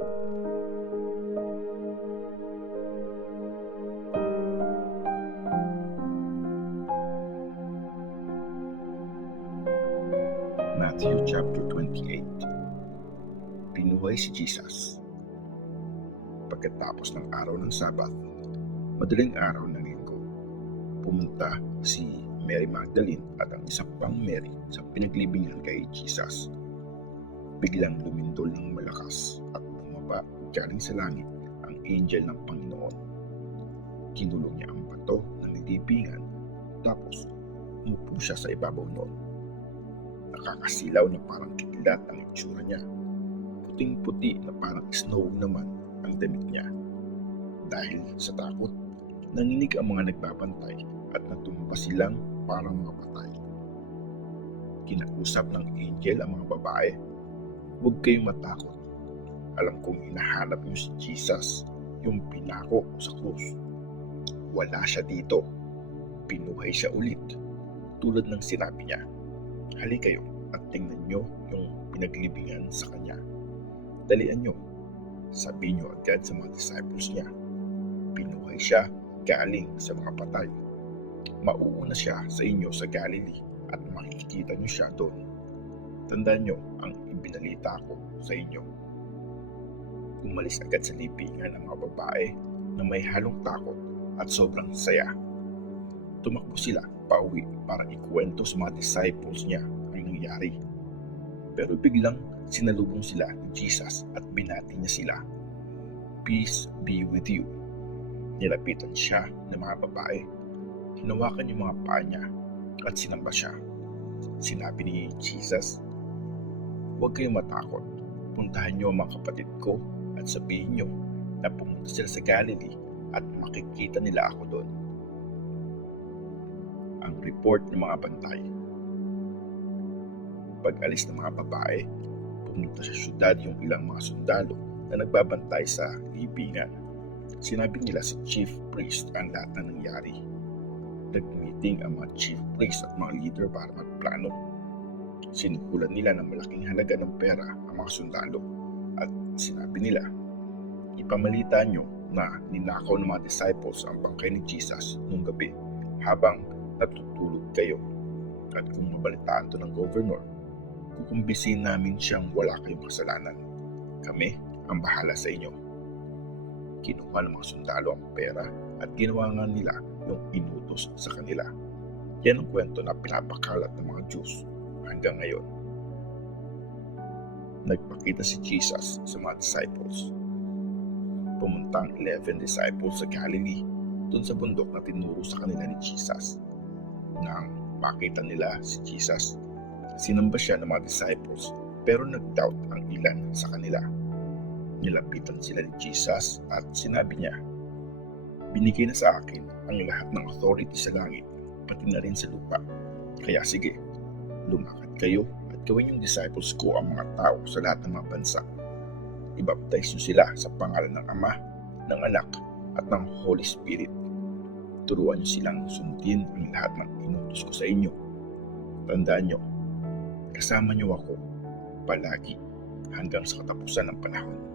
Matthew chapter 28. Binuhay si Jesus. Pagkatapos ng araw ng Sabat, madaling araw ng linggo, pumunta si Mary Magdalene at ang isa pang Mary sa pinaglibingan kay Jesus. Biglang lumindol ng malakas at bumaba galing sa langit ang angel ng Panginoon. Kinulong niya ang bato ng libingan, tapos umupo siya sa ibabaw noon. Nakakasilaw na parang kidlat ang itsura niya. Puting-puti na parang snow naman ang damit niya. Dahil sa takot, nanginig ang mga nagbabantay at natumba silang parang mga patay. Kinausap ng angel ang mga babae, "Huwag kayong matakot. Alam kong hinahanap niyo si Jesus, yung pinako sa krus. Wala siya dito. Pinuhay siya ulit, tulad ng sinabi niya. Halika kayo at tingnan niyo yung pinaglibingan sa kanya. Dalian niyo. Sabihin niyo agad sa mga disciples niya, pinuhay siya galing sa mga patay. Mauuna siya sa inyo sa Galilee at makikita niyo siya doon. Tandaan niyo ang ibinalita ko sa inyo." Umalis agad sa libingan ang mga babae na may halong takot at sobrang saya. Tumakbo sila pauwi para ikuwento sa mga disciples niya ang nangyari. Pero biglang sinalubong sila ni Jesus at binati niya sila. "Peace be with you." Nilapitan siya ng mga babae. Hinawakan yung mga paa niya at sinamba siya. Sinabi ni Jesus, "Huwag kayong matakot. Puntahan niyo ang mga kapatid ko at sabihin niyo na pumunta sila sa Galilee at makikita nila ako doon." Ang report ng mga bantay. Pag-alis ng mga babae, pumunta sa syudad yung ilang mga sundalo na nagbabantay sa libingan. Sinabi nila sa chief priest ang lahat ng nangyari. Nag-meeting ang mga chief priest at mga leader para magplano. Sinukulan nila ng malaking halaga ng pera ang mga sundalo at sinabi nila, "Ipamalita nyo na ninakaw ng mga disciples ang bangkay ni Jesus nung gabi habang natutulog kayo. At kung mabalitaan to ng governor, kukumbisin namin siyang wala kayong kasalanan. Kami ang bahala sa inyo." Kinuha ng mga sundalo ang pera at ginawa nga nila yung inutos sa kanila. Yan ang kwento na pinapakalat ng mga Diyos hanggang ngayon. Nagpakita si Jesus sa mga disciples. Pumunta ang 11 disciples sa Galilee, doon sa bundok na tinuro sa kanila ni Jesus. Nang makita nila si Jesus, sinamba siya ng mga disciples, pero nag-doubt ang ilan sa kanila. Nilapitan sila ni Jesus at sinabi niya, "Binigay na sa akin ang lahat ng authority sa langit, pati na rin sa lupa. Kaya sige, lumakad kayo at gawin yung disciples ko ang mga tao sa lahat ng mga bansa. Ibaptize niyo sila sa pangalan ng Ama, ng Anak, at ng Holy Spirit. Turuan niyo silang sundin ang lahat ng inutos ko sa inyo. Tandaan niyo, kasama niyo ako palagi hanggang sa katapusan ng panahon."